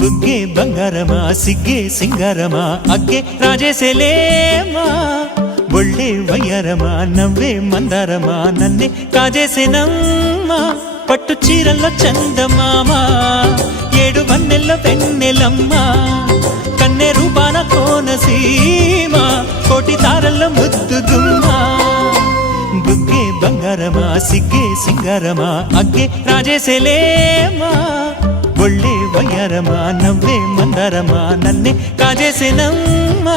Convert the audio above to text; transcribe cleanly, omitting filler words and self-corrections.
బుగ్గే బంగారమా సిగ్గే సింగారమా అగ్గే రాజేసేలేమా ఒళ్ళే వయ్యారమా నవ్వే మందారమా నన్నే కాజేసేనమ్మా పట్టు చీరల్లో చందమామా ఏడు వన్నెల్లో పెన్నెలమ్మా కన్నె రూపాన కోనసీమ కోటి తారల్లో ముద్దుగుమ్మా బుగ్గే బంగారమా సిగ్గే సింగారమా అగ్గే రాజేసేలేమా ఒళ్ళే వయ్యారమా నవ్వే మందారమా నన్నే కాజేసేనమ్మా